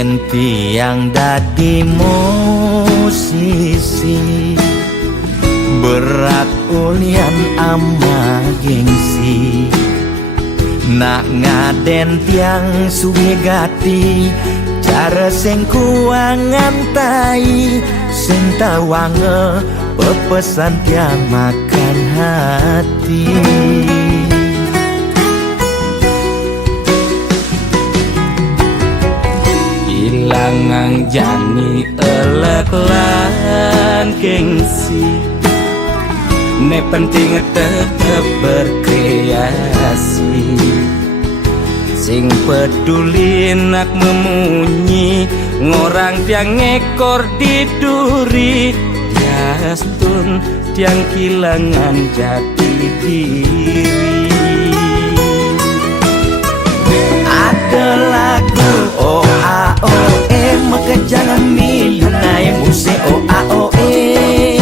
yen tiang dadi musisi berat ulian ama gengsi nak ngaden tiang suwe gati cara sing kuangan tai sing tawange pepesan tiang makan hati ilangang jani elek lan gengsi ne penting tetep berkreasi sing peduli nak memunyi ngorang tiang ngekor diduri yastun tiang kilangan jati diri ada lagu OAOE maka jangan milunai musik OAOE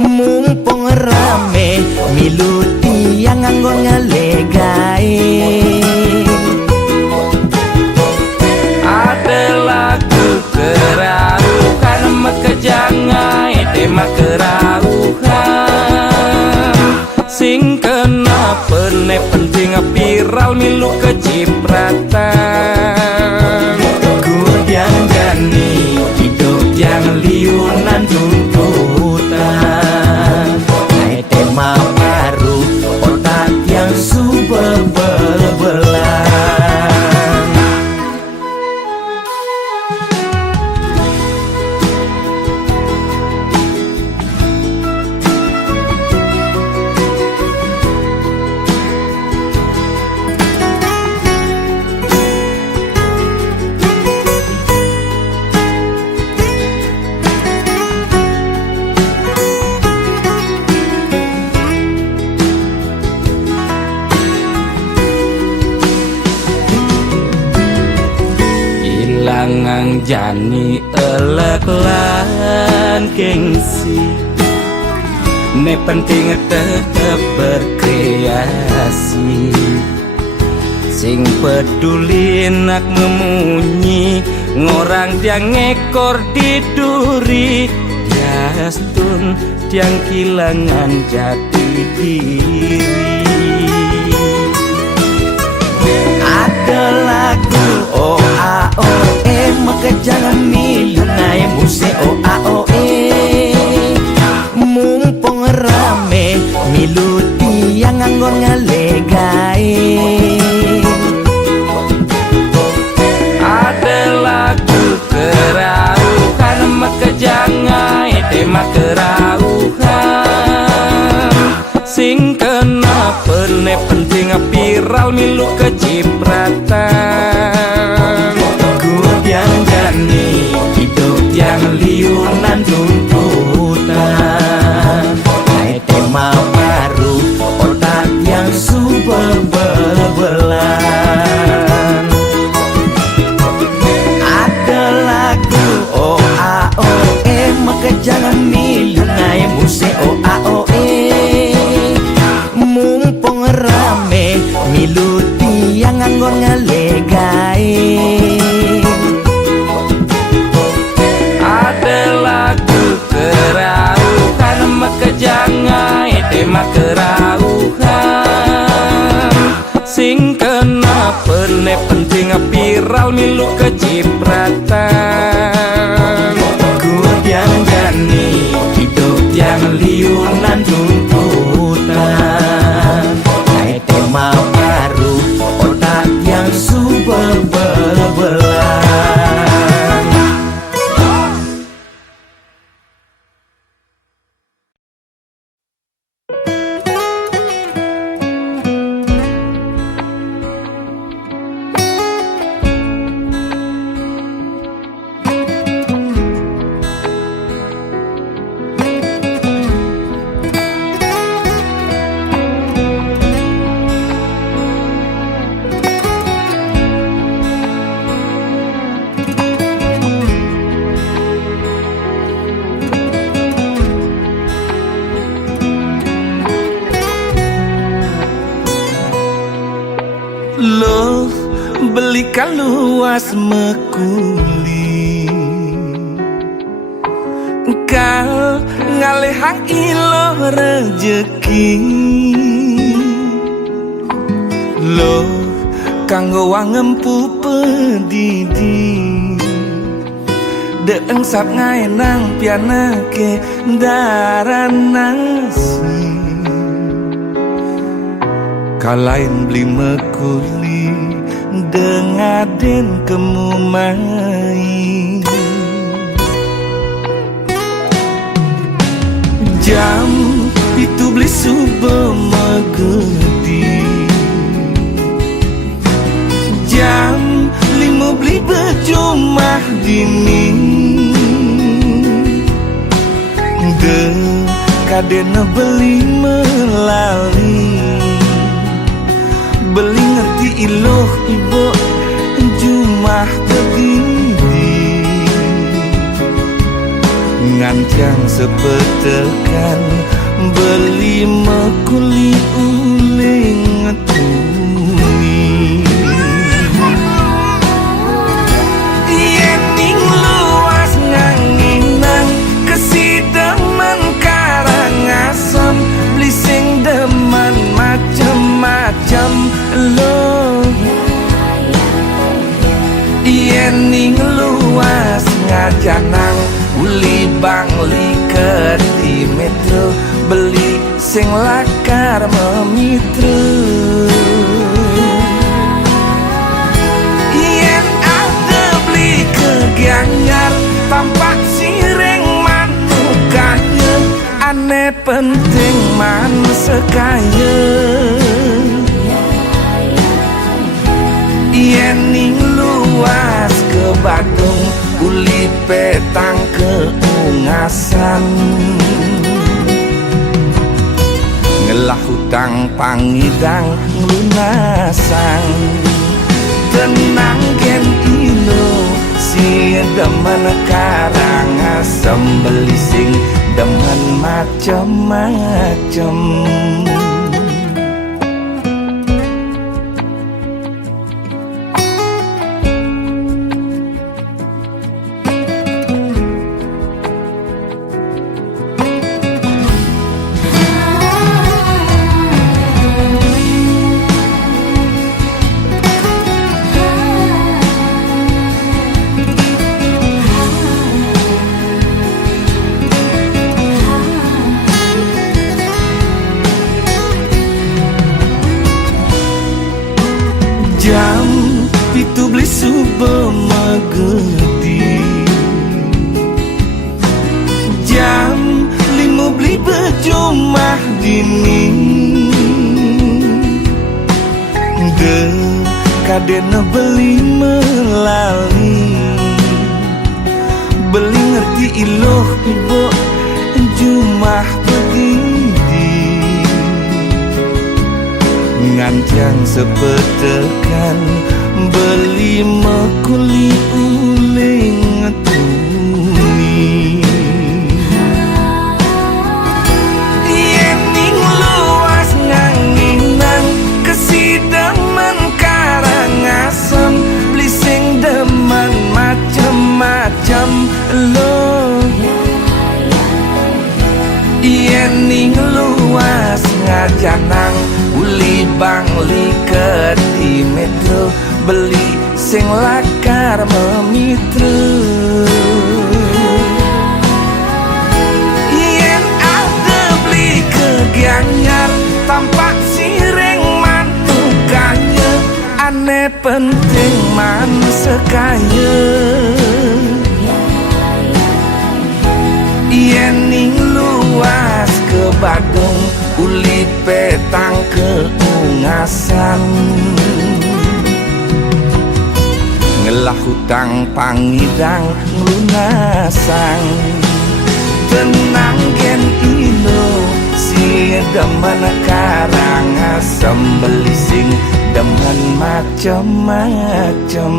mumpung rame milu tiang nganggon ngalegai ada lagu kerarukan maka jangan tema kerarukan sing kenapa ne penting viral milu kecipratan kudian jani hidup yang liunan tuntutan naik tema baru otak yang super bel-belan ilangang jani elek lan gengsi ne penting tetep berkreasi sing peduli nak memunyi ngorang tiang ngekor diduri yastun tiang kilangan jati diri ada lagu OAOE maka jangan milunai musik OAOE mumpung rame milu tiang nganggon ngalegai ada lagu kerarukan maka jangan tema kerarukan sing kenapa ne penting viral milu kecipratan kudian jani hidup yang liunan tuntutan naik tema baru otak yang super bel-belan ada lagu OAOE maka jangan milunai musik OAOE mumpung rame milu tiang nganggon ngalegai ada lagu kerarukan maka jangan tema kerarukan sing kenapa ne penting viral milu kecipratan kudian jani hidup yang liunan tuntutan naik tema baru otak yang super bel-belan belikan luas mekuli kal ngalehang ilo rejeki lo kanggo wangempu pedidi deeng sap ngaenang pianake daran nasi kalain beli mekuli dengaden kemumai jam itu beli subuh megedi jam 5 beli berjumah dini de kadena beli melali beli ngerti iloh ibu jumah berdiri ngancang sepetekan beli mekuli uling ngetuni yening luas nganginang kesidemen karangasem beli sing demen macem-macem lo yening luas ngajanang uli bangli keti metro beli sing lakar memitra yen ada beli kegianyar tampak sireng manukanya aneh penting man sekaya yening luas ke Badung uli petang keungasan ngelah hutang pangidang lunasan tenang gen ilo si demen karangasem beli sing demen macem-macem jam itu beli subuh megedi jam 5 beli berjumah dini de kadena beli melali beli ngerti iloh ibu jumah pedidi ngancang sepetekan beli mekuli uling ngetuni yening luas nganginang kesidemen karangasem beli sing demen macem-macem lo yening luas ngajanang uli bangli keti metro beli sing lakar memitra yen ada beli kegianyar tampak sireng manukanya aneh penting man sekaya yening luas ke Badung uli petang keungasan ngelah hutang pangidang lunasan tenang gen ilo si demen karangasem beli sing demen macem-macem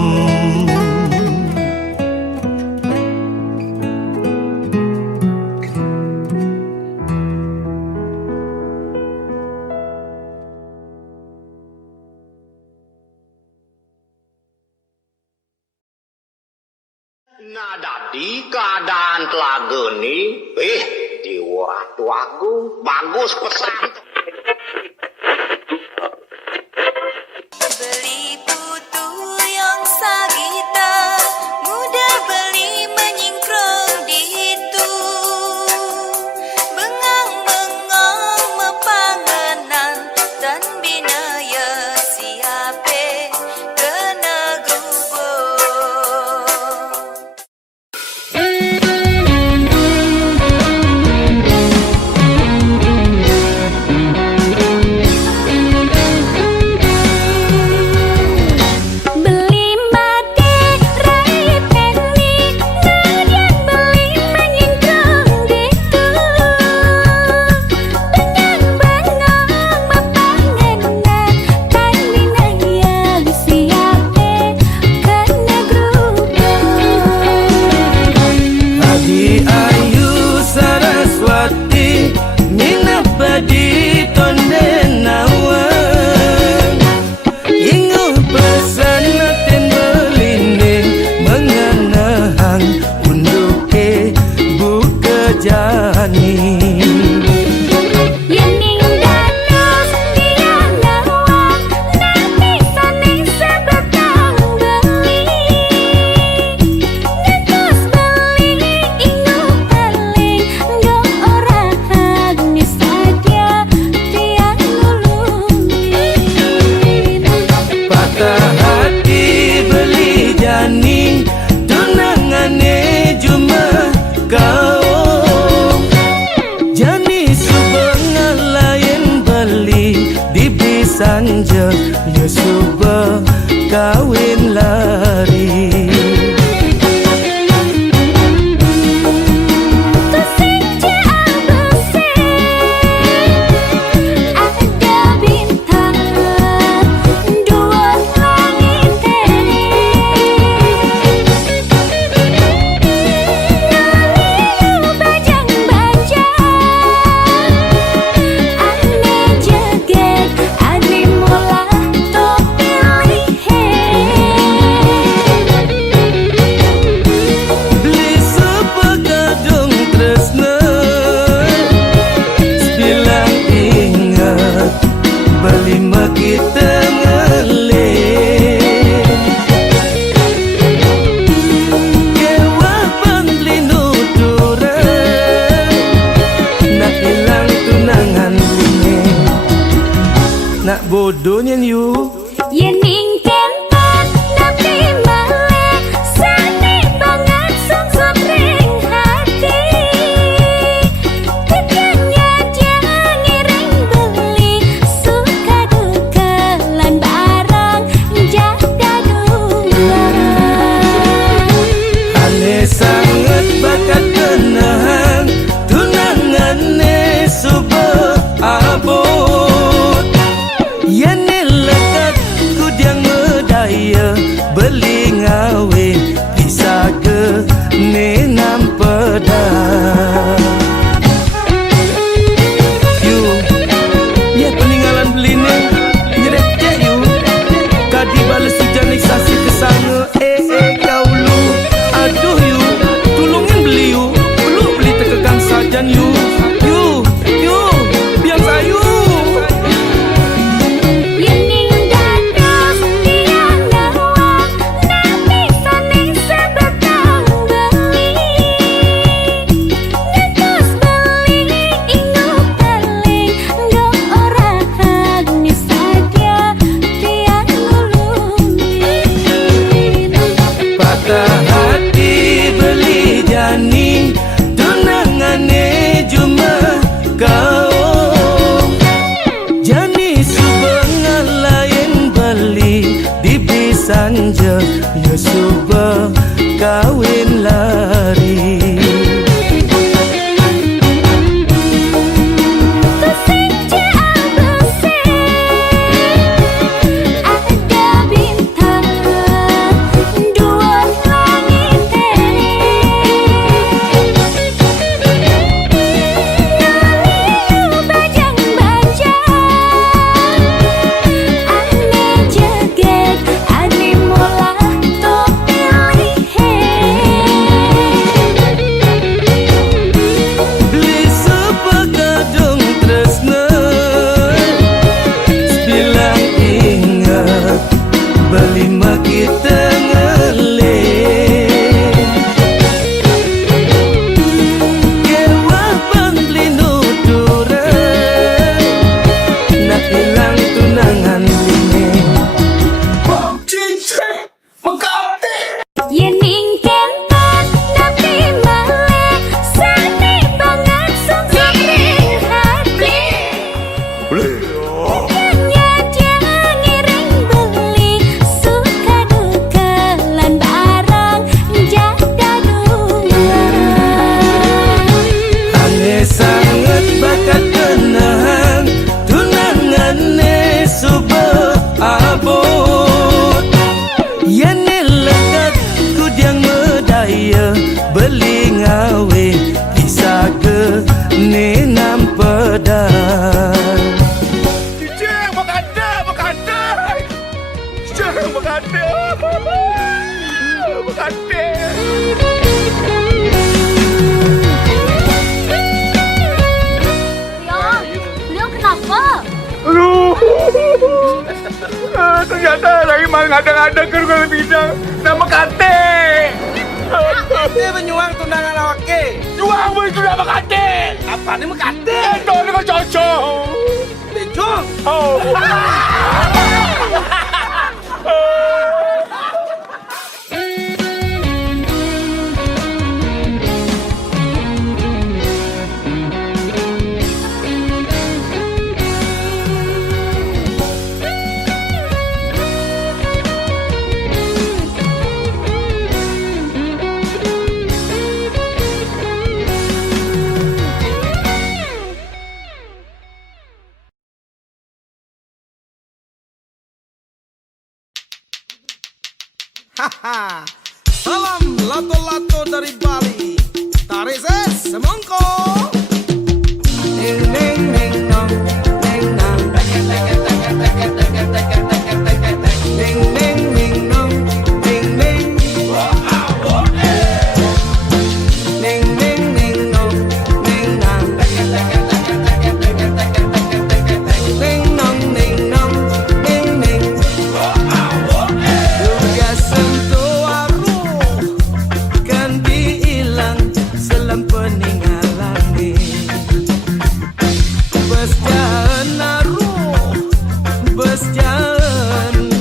Nah, dadi keadaan telaga ni, di Ratu Agung bagus pesan. Beli putu yang sagita, mudah beli menyingkrong di itu. Bengang-bengang mepanganan dan binaya siape kena gugur. Beli mati rai penni, ngadian beli menyingkrong ditu. Bengang-bengang mepanganan tan binaya siape kena grupo. Adi Ayu Saraswati Minap badi tonden nawang Inguh pesan naten belinding Mengenahang unduke buka jani Yening dados dia nawang, nanti saning sebetang beli. Ngetos beli inguh paling, dong orang hagni saja tiang nulungin. Patah hati beli jani Tunangane cuma kau Jani subeng lain beli Di Bisanja Ya subeng kawin lari Kusing ciang besar, ada bintang dua langit Ngaliu bajang-bajang, ane jeget adri mula topi Beli sepegadung tresna Sebilang ingat Beli mak kita ngelih Kewa bangli nuturan Nak hilang tunangan ini Nak bodohnya you Yening tempat nabi male, sani banget sungsut ring hati. Titiannya jangan ngiring beli, suka duka lan barang jada dua. Ane sangat bakat kenahan Tunangane subah abot Yane lekat kudiang medaya Beli ngawe bisa ke nenam pedang You, ya peninggalan beli ni Nyeret je you Kadi balas hujan iksasi kesana kau lu Aduh you, tolongin beli you Belum beli tekekan sajan you You, biar sayu Yening dados dia nawang, nabi saning sebetang beli. Ngetos beli inguh paling, dong orang hagni saja tiang nulungin. Patah hati beli jani Tunangane cuma kau Jani subeng lain beli Di Bisanja Ya subeng kawin lari Kusing ciang besar, ada bintang dua langit Ngaliu bajang-bajang, ane jeget adri mula topi lihe Kate. Beliau kenapa? Aduh. Ternyata lagi malah ngada-ngada ke rumah bidang nama Kate. Kate menyuang tunangan awake. Juang boleh sudah sama Kate. Apa ini Kate? Itu dengan cocok. Bejong. Oh. Haha. Salam lato-lato dari Bali. Tarik ses semongko. Neng neng neng nong neng nang. Neng neng neng nong neng neng. Neng neng neng nong neng nang. Neng nong neng nong neng neng. Juga sentuh aruh kan diilang selam peninggalan ni. Bes jalan aruh, bes jalan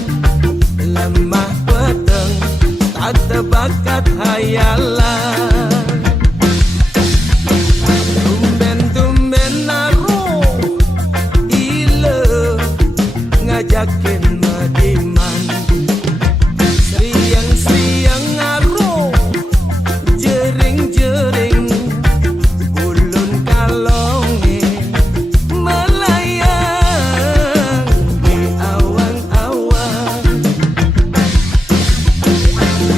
lemah peteng tak terbakat hayalan. Tumben-tumben aruh ile ngajakin mediman. Seriang-seriang aruh jering-jering ulun kalonge melayang di awang-awang.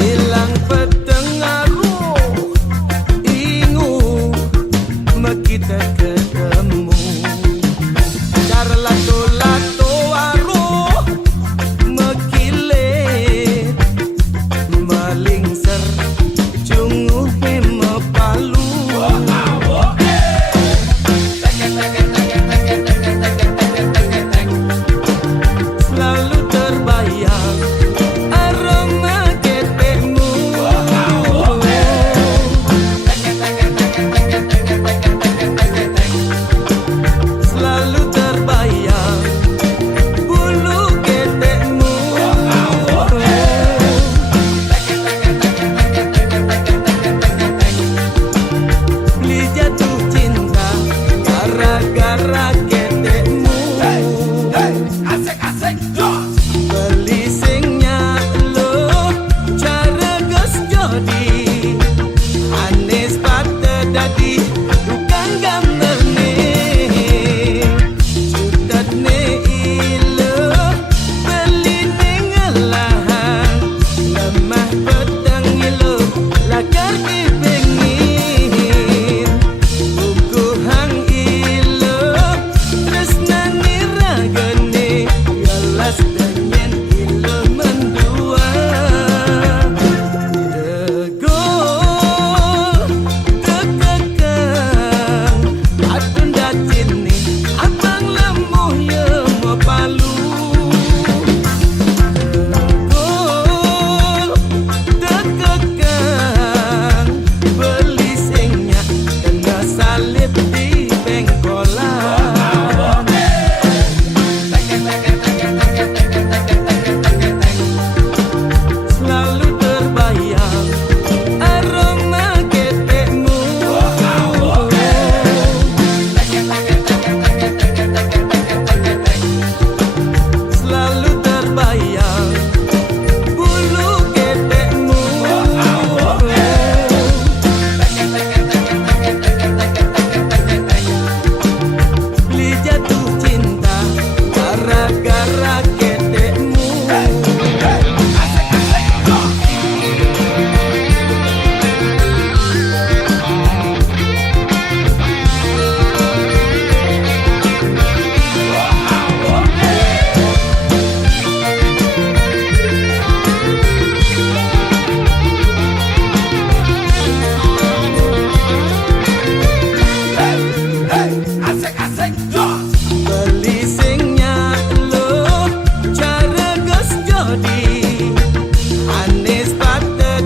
Bilang peteng aruh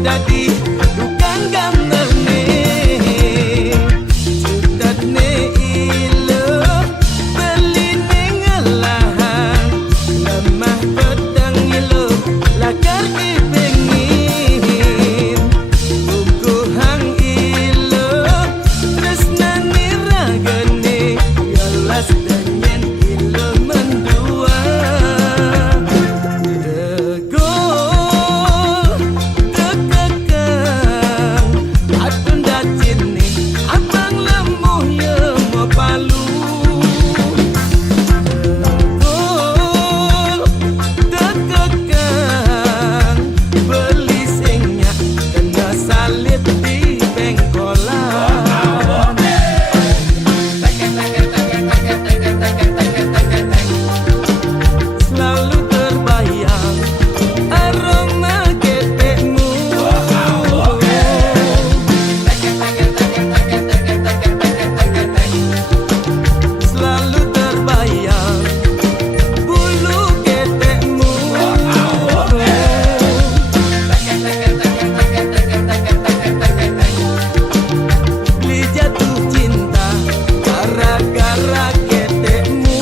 dadi tukang gambarne cutane ilo beli ning lahan lemah pedang ilo lakar dipengin bukuhang ilo tresnani ragane yalas danyen ilo mendua tegol tekekang adun dacini abang lemuh ye mau palu tegol tekekang beli singnya kena salib di bengkolan selalu terbayang aroma ketekmu selalu terbayang bulu ketekmu beli jatuh cinta gara-gara ketekmu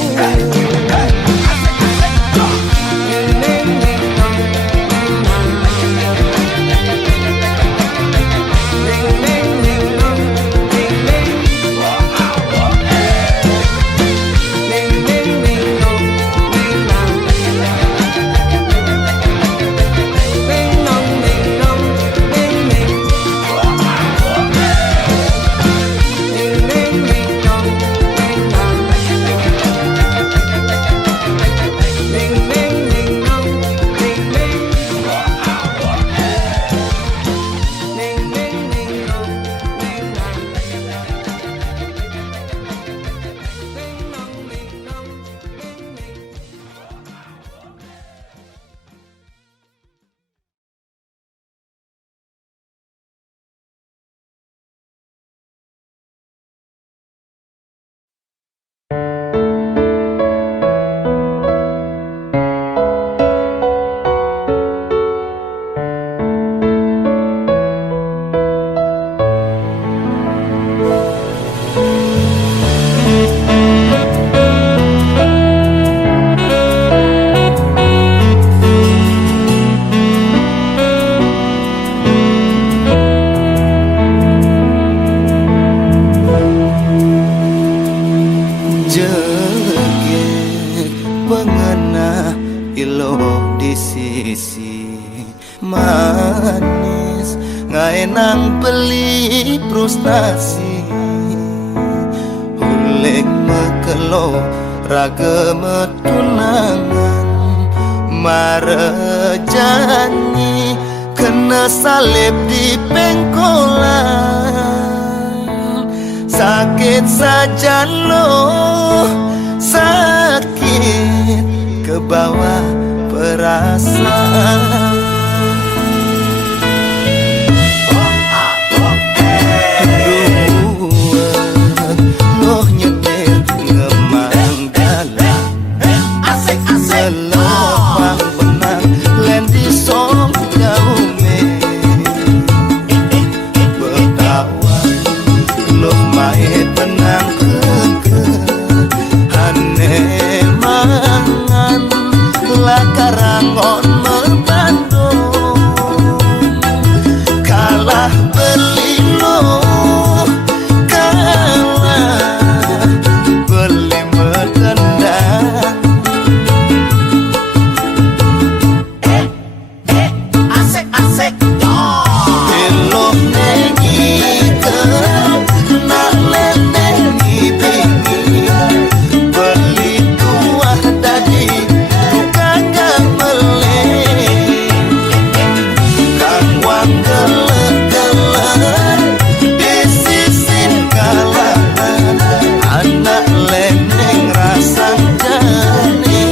Jeget pengena ilo di sisi manis ngaenang beli frustasi hulek mekelo raga metunangan marejani kena salib di pengkolan sakit saja lo sakit ke bawah perasaan loh nyetir ngemang dalam selepang benang len di song jaume betawa loh main benang ke hane mangan lakarangon membandung kalah belino kalah beli medendang asik belum nengi ke nak lenengi bingi beli kuah dadi tukang gameleng kang wang gelek-gelek disisin kalangan anak leneng rasang jane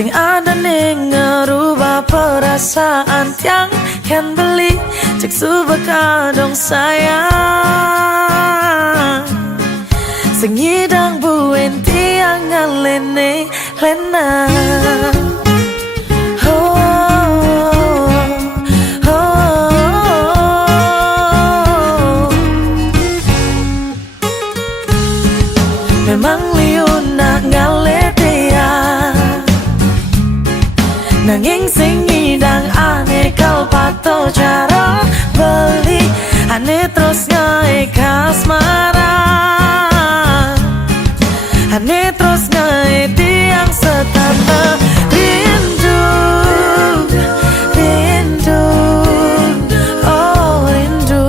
Sing ada ning ngerubah perasaan yang kan beli cek subaka dong sayang sengidang buen tiang ngalene lena memang liuna ngale dia nanging sing ngidang ane kau pato cara beli ane terus ngae kasmaran ane terus ngae tiang setata rindu rindu oh rindu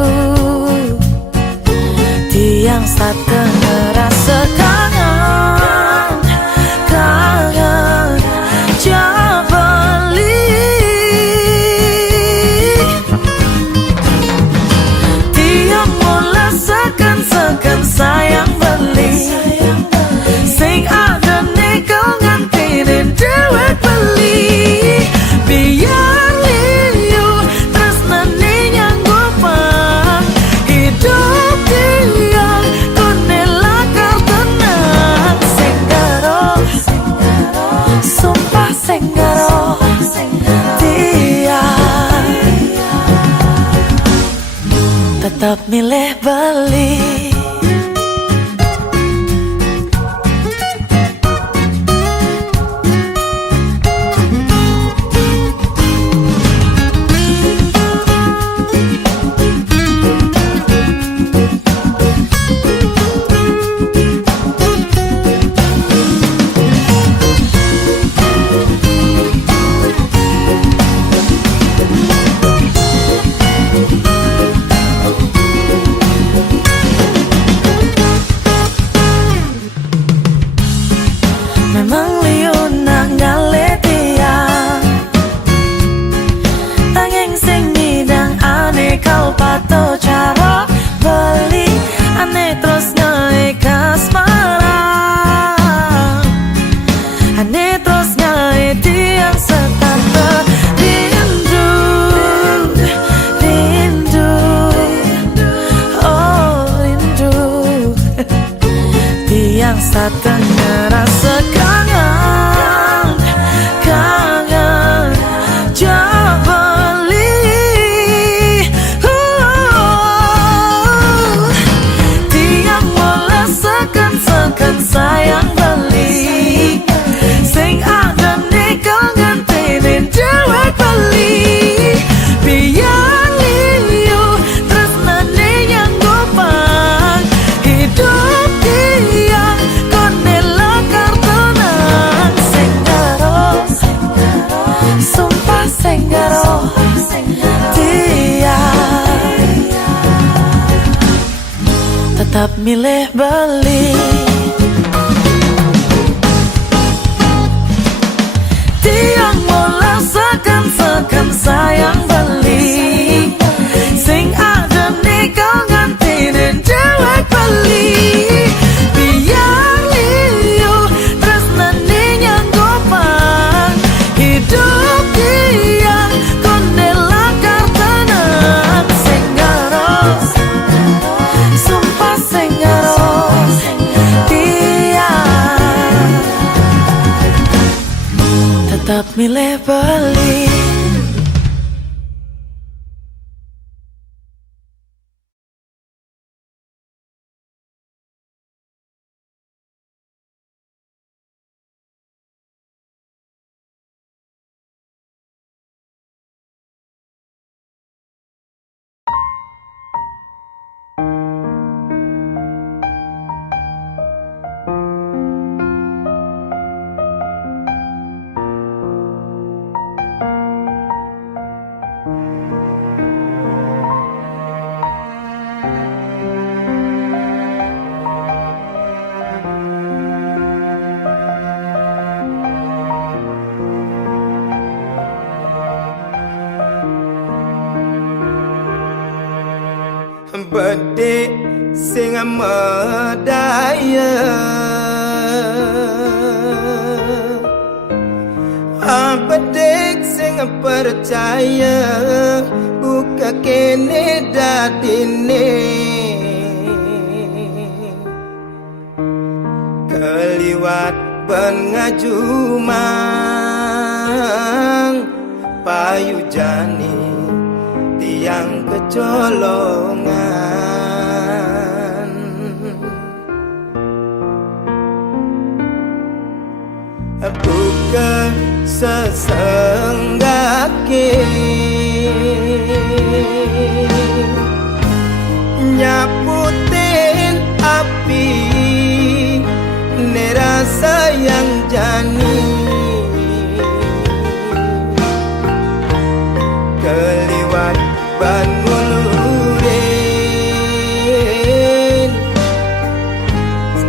tiang setata ngerasa kangen kangen jabali tiang mula sekan sayang beli sing ada nego ngantirin dewek beli biar liu tresnane nyanggo pang hidup tiang konela kartenan senggaro sumpah senggaro tiang tetap milih beli. Memang liuna ngale tiang tanging sing ngidang ane kau pato cara beli ane terus ngae kasmaran ane terus ngae tiang setata rindu rindu oh rindu tiang setengah rasa kangen kangen jabali tiang mula sekan sayang beli sing ada nego ngantirin dewek beli biar liu tresnane nyanggo pang hidup tiang konela kartenan senggaro sumpah senggaro tiang tetap milih beli tiang mula sekan sayang beli sing ada nego ngantirin dewek beli biar liu tresnane nyanggo pang hidup tiang konela kartenan senggaro sumpah senggaro tiang tetap milih beli. Bedek sing medaya bedek sing percaya buka kene dadine keliwat pengajumang payu jani tiang kecolongan buka sesenggake nyaputin api nerasa yang jani keliwat ban ngulurin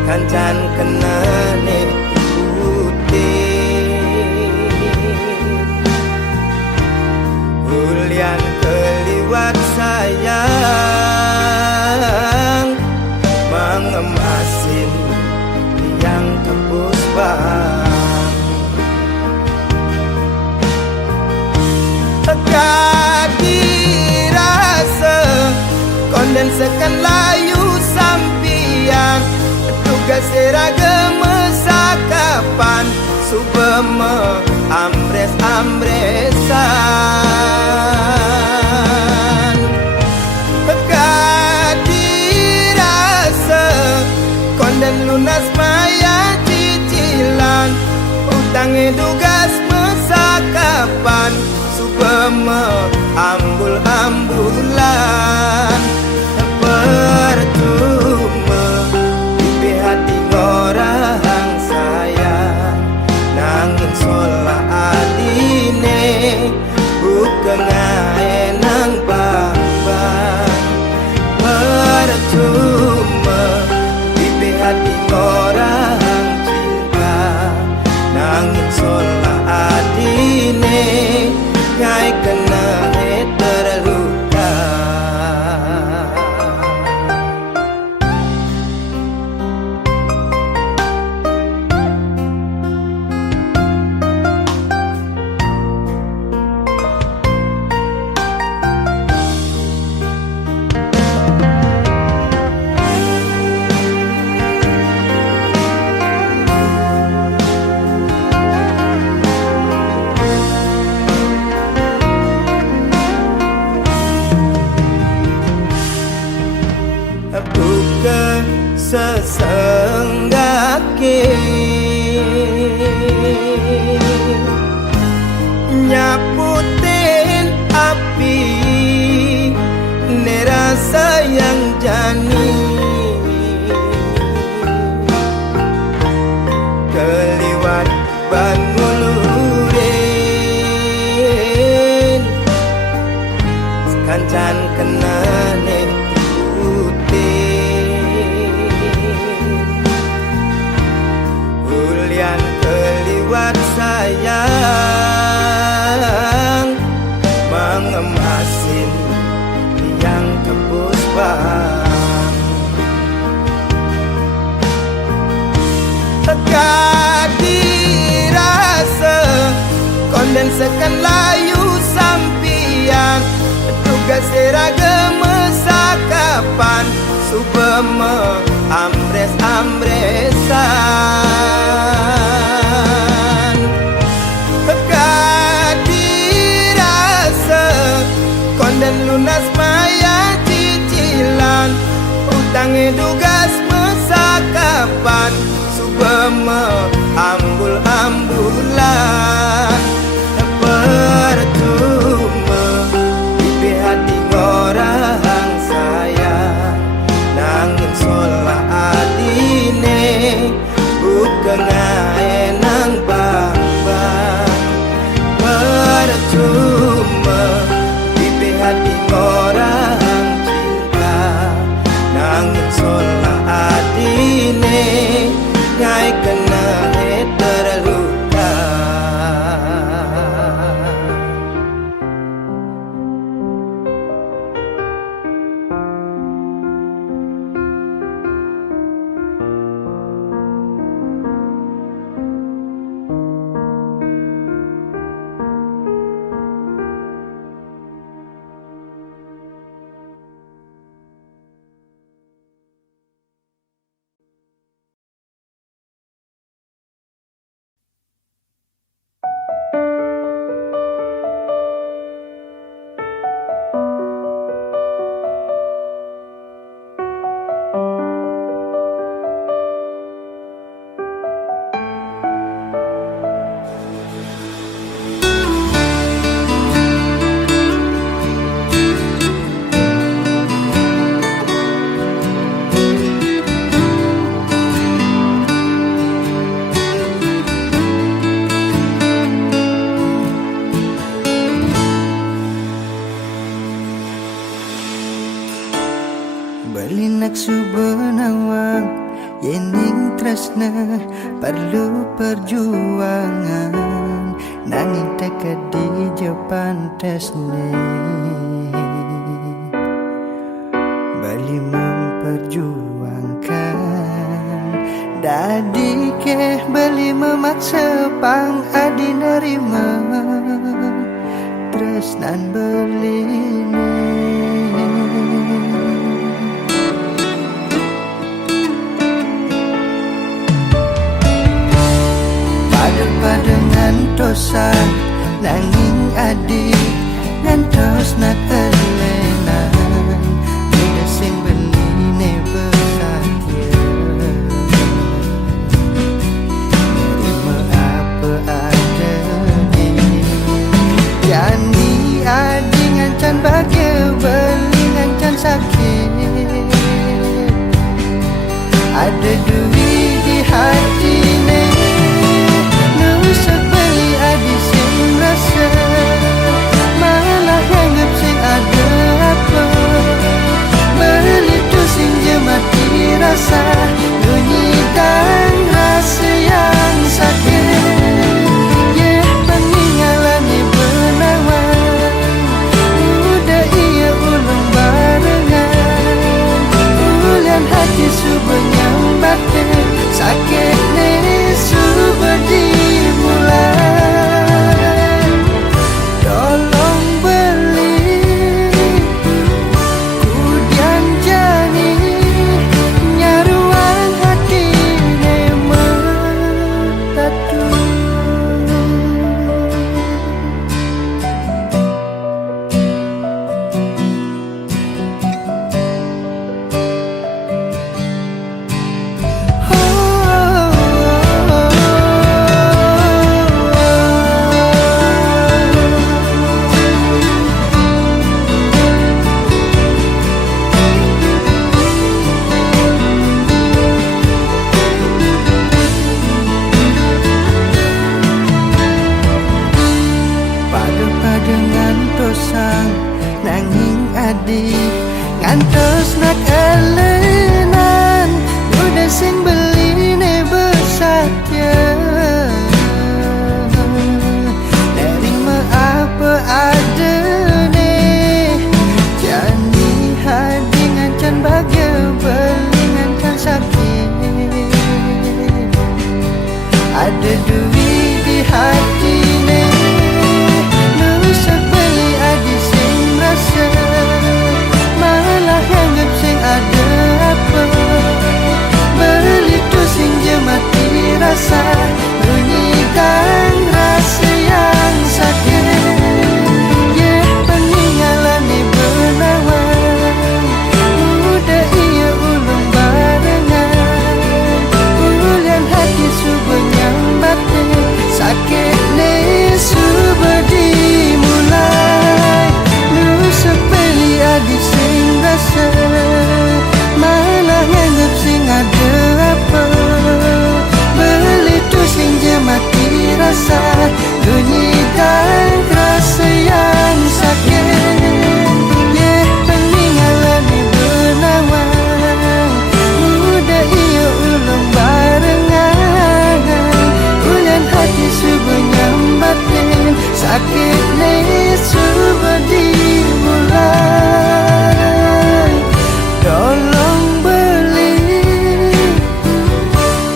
kancan kenane Ulian keliwat sayang mengemasin yang tebus bang kaki rasa kondensekan layu sampian tugas seragam sakapan subeme ambres-ambresan kadirasa konden lunas maya cicilan utangnya tugas mesakapan subeme ambul-ambulan percuma di hati orang sayang nangin sola adine bukan nang bang-bang percuma di hati orang cinta nangin sola adine ngai kena terluka buka sesenggake nyaputin api nerasa yang jani keliwat ban ngulurin kancan kenane Ulian keliwat sayang mengemasin yang tebus bang kadirasa kondensekan layu sampian tugas seragam sakapan subeme ambres-ambresan kadirasa konden lunas maya cicilan utangnya tugas mesakapan subeme ambul-ambulan percuma di hati orang sayang nangin sola adine bukan nang bang-bang percuma di hati orang cinta nangin sola beli nak subenawang yening tresna perlu perjuangan nanging teka di japan tesne beli memperjuangkan dadi ke beli memaksa pang adi nerima tresnan beli dengan dosa nanging adi ngantos nak elenan beda sing beline besakya nerima apa adanya yani adi ngancan bahagia beli ngancan sakit ada duit di hati ne sebeli adi sing rasa malah anggap sing ada apa beli tu sing je mati rasa bunyi dan rasa yang sakit peninggalan ni benawang udah ia ulung barengan ulian hati subuh nyambatin sakit ni subuh dimulai tolong beli kudian jani nyaruan hati mematatu nanging adi ngantos nak elenan udah sing beli ne besakya nerima apa ada ne jani hadi ngancan bahagia beli ngancan sakit ada duit di hati ne malah anggap sing ada apa beli tu sing je mati rasa bunyi dan rasa yang sakit peninggalan ni benawang udah ia ulung barengan ulian hati subuh nyambatin sakit ni subuh dimulai sepeli adi sing rasa malah anggap sing ada apa beli tu sing je mati rasa bunyi dan rasa yang sakit peninggalan ni benawang udah ia ulung barengan ulian hati subuh nyambatin sakit ni subuh dimulai tolong beli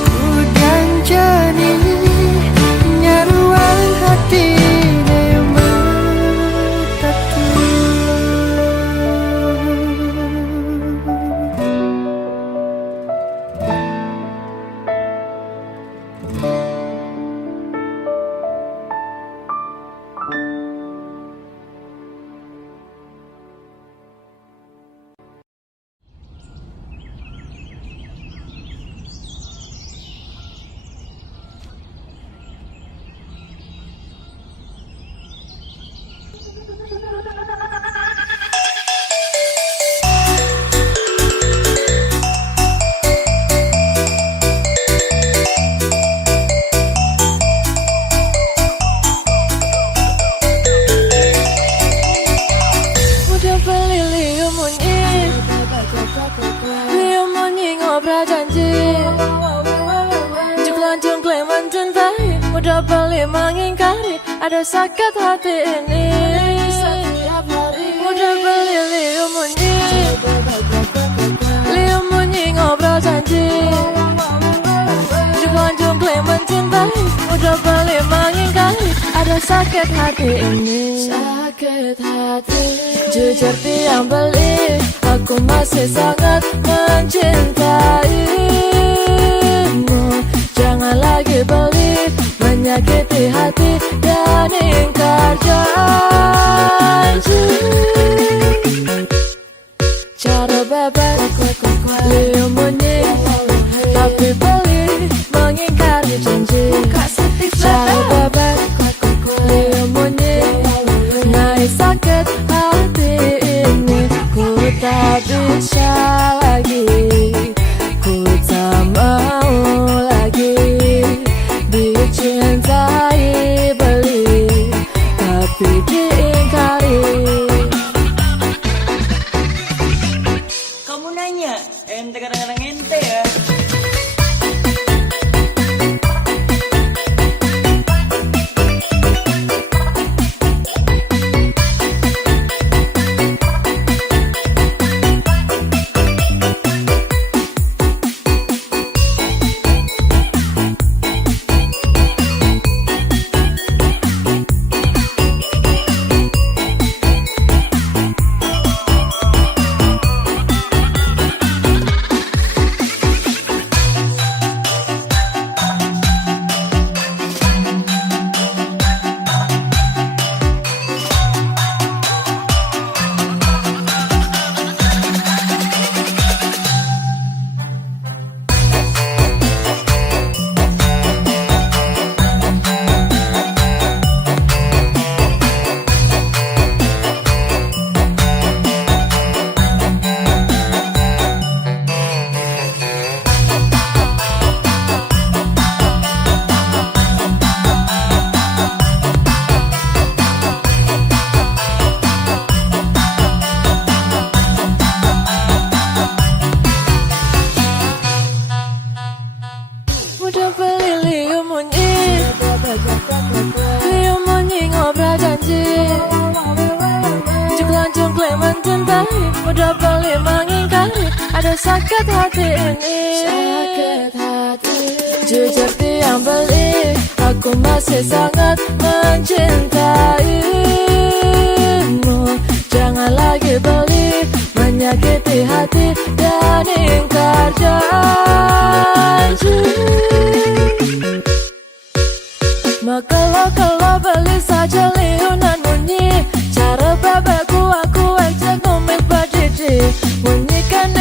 kudian jani nyaruan hati ne matatu beli mengingkari, ada sakit hati ini. Udah beli liu munyi ngobrol janji, jungkling mencintai. Udah beli mengingkari, ada sakit hati ini. Sakit hati. Jujur tiang beli, aku masih sangat mencintaimu. Jangan lagi beli, menyakiti hati dan ingkar janji. Cara bebek, liu munyi, tapi beli mengingkari janji. Cara bebek, liu munyi, naik sakit hati ini. Ku tak bisa lagi, ku tak mau lagi dicintai beli, tapi diingkari. Kamu nanya, ente kadang-kadang ente ya. Udah beli liu munyi ngobrol janji, jungkling mencintai. Udah beli mengingkari, ada sakit hati ini. Jujur tiang beli, aku masih sangat mencintaimu. Jangan lagi beli, menyakiti hati dan ingkar janji. Maka kalau beli saja liunan munyi, cara bebekku aku ejek ngomik badidi. Munyikan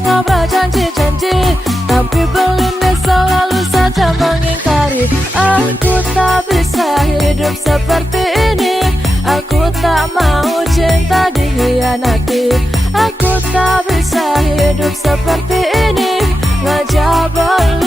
ngobrol janji-janji, tapi beli selalu saja mengingkari. Aku tak bisa hidup seperti ini, aku tak mau cinta dikhianati. Aku tak bisa hidup seperti ini, ngajak beli